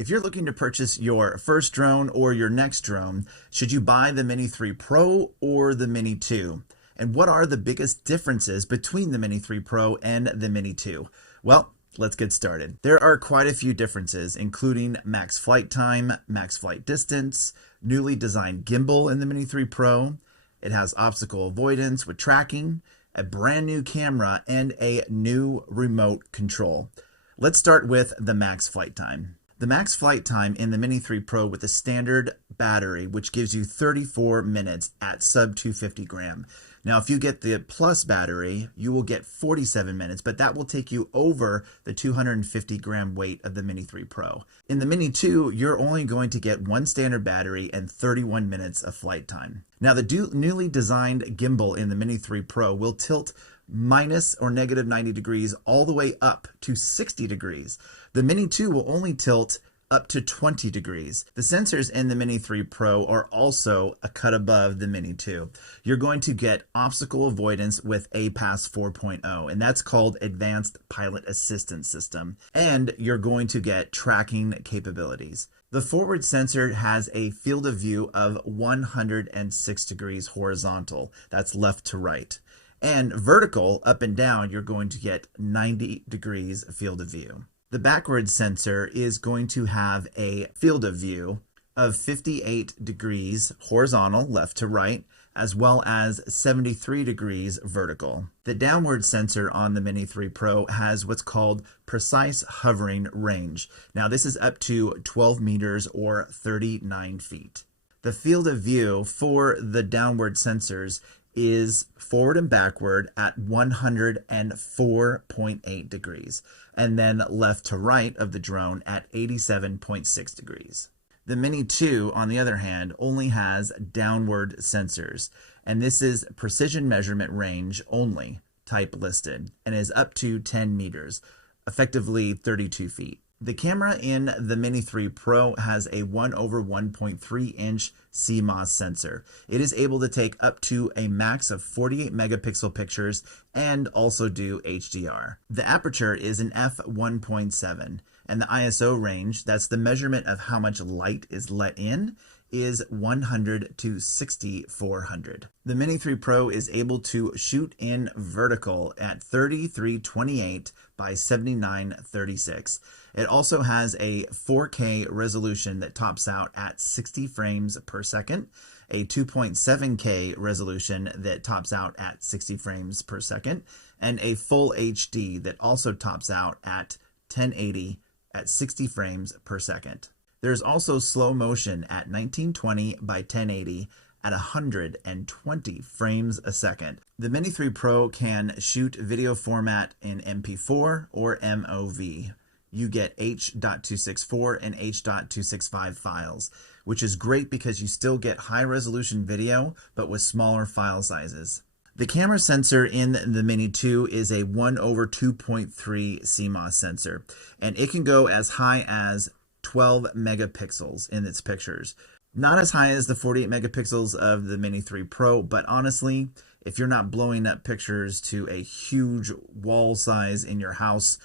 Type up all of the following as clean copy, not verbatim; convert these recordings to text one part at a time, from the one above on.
If you're looking to purchase your first drone or your next drone, should you buy the Mini 3 Pro or the Mini 2? And what are the biggest differences between the Mini 3 Pro and the Mini 2? Well, let's get started. There are quite a few differences, including max flight time, max flight distance, newly designed gimbal in the Mini 3 Pro. It has obstacle avoidance with tracking, a brand new camera, and a new remote control. Let's start with the max flight time. The max flight time in the Mini 3 Pro with a standard battery, which gives you 34 minutes at sub 250 gram. Now, if you get the plus battery, you will get 47 minutes, but that will take you over the 250 gram weight of the Mini 3 Pro. In the Mini 2, you're only going to get one standard battery and 31 minutes of flight time. Now, the newly designed gimbal in the Mini 3 Pro will tilt minus or negative 90 degrees all the way up to 60 degrees. The Mini 2 will only tilt up to 20 degrees. The sensors in the Mini 3 Pro are also a cut above the Mini 2. You're going to get obstacle avoidance with APAS 4.0, and that's called Advanced Pilot Assistance System. And you're going to get tracking capabilities. The forward sensor has a field of view of 106 degrees horizontal. That's left to right. And vertical, up and down, you're going to get 90 degrees field of view. The backward sensor is going to have a field of view of 58 degrees horizontal, left to right, as well as 73 degrees vertical. The downward sensor on the Mini 3 Pro has what's called precise hovering range. Now, this is up to 12 meters or 39 feet. The field of view for the downward sensors is forward and backward at 104.8 degrees, and then left to right of the drone at 87.6 degrees. The Mini 2, on the other hand, only has downward sensors, and this is precision measurement range only type listed, and is up to 10 meters, effectively 32 feet. The camera in the Mini 3 Pro has a 1/1.3 inch CMOS sensor. It is able to take up to a max of 48 megapixel pictures and also do HDR. The aperture is an f1.7, and the ISO range, that's the measurement of how much light is let in, is 100 to 6400. The Mini 3 Pro is able to shoot in vertical at 3328 by 7936. It also has a 4K resolution that tops out at 60 frames per second, a 2.7K resolution that tops out at 60 frames per second, and a full HD that also tops out at 1080 at 60 frames per second. There's also slow motion at 1920 by 1080 at 120 frames a second. The Mini 3 Pro can shoot video format in MP4 or MOV. You get H.264 and H.265 files, which is great because you still get high resolution video, but with smaller file sizes. The camera sensor in the Mini 2 is a 1/2.3 CMOS sensor, and it can go as high as 12 megapixels in its pictures. Not as high as the 48 megapixels of the Mini 3 Pro, but honestly, if you're not blowing up pictures to a huge wall size in your house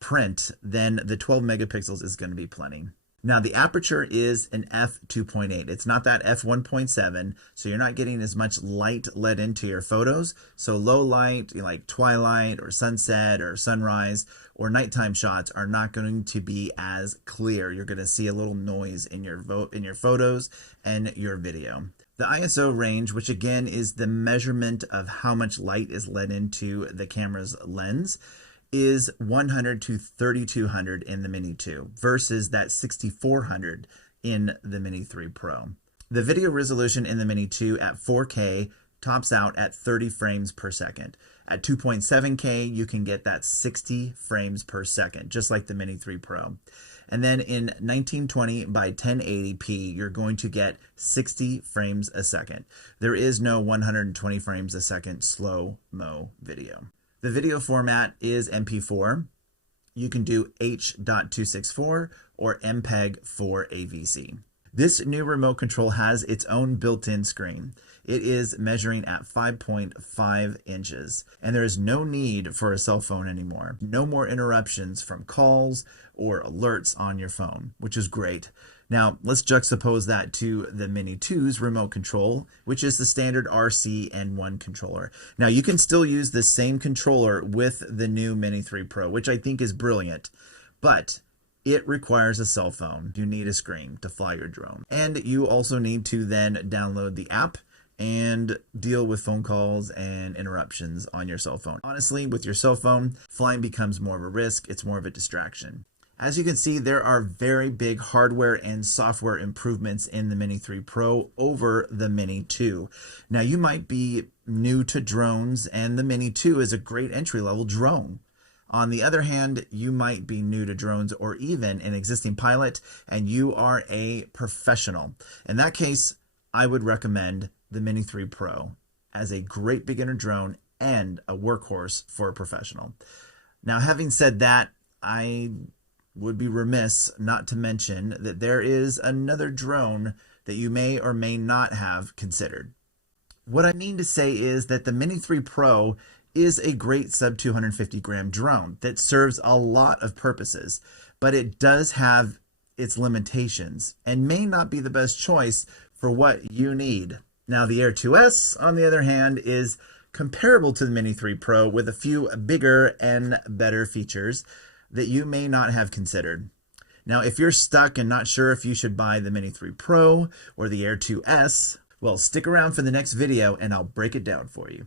print, then the 12 megapixels is going to be plenty. Now, the aperture is an f2.8. It's not that f1.7, so you're not getting as much light let into your photos. So low light, like twilight or sunset or sunrise or nighttime shots are not going to be as clear. You're going to see a little noise in your photos and your video. The ISO range, which again is the measurement of how much light is let into the camera's lens, is 100 to 3200 in the Mini 2 versus that 6400 in the Mini 3 Pro. The video resolution in the Mini 2 at 4K tops out at 30 frames per second. At 2.7K, you can get that 60 frames per second, just like the Mini 3 Pro. And then in 1920 by 1080p, you're going to get 60 frames a second. There is no 120 frames a second slow-mo video. The video format is MP4. You can do H.264 or MPEG 4 AVC. This new remote control has its own built-in screen. It is measuring at 5.5 inches, and there is no need for a cell phone anymore. No more interruptions from calls or alerts on your phone, which is great. Now, let's juxtapose that to the Mini 2's remote control, which is the standard RC-N1 controller. Now, you can still use the same controller with the new Mini 3 Pro, which I think is brilliant, but it requires a cell phone. You need a screen to fly your drone. And you also need to then download the app and deal with phone calls and interruptions on your cell phone. Honestly, with your cell phone, flying becomes more of a risk. It's more of a distraction. As you can see, there are very big hardware and software improvements in the Mini 3 Pro over the Mini 2. Now, you might be new to drones, and the Mini 2 is a great entry-level drone. On the other hand, you might be new to drones or even an existing pilot, and you are a professional. In that case, I would recommend the Mini 3 Pro as a great beginner drone and a workhorse for a professional. Now, having said that, I would be remiss not to mention that there is another drone that you may or may not have considered. What I mean to say is that the Mini 3 Pro is a great sub 250 gram drone that serves a lot of purposes, but it does have its limitations and may not be the best choice for what you need. Now, the Air 2S, on the other hand, is comparable to the Mini 3 Pro with a few bigger and better features that you may not have considered. Now, if you're stuck and not sure if you should buy the Mini 3 Pro or the Air 2S, well, stick around for the next video and I'll break it down for you.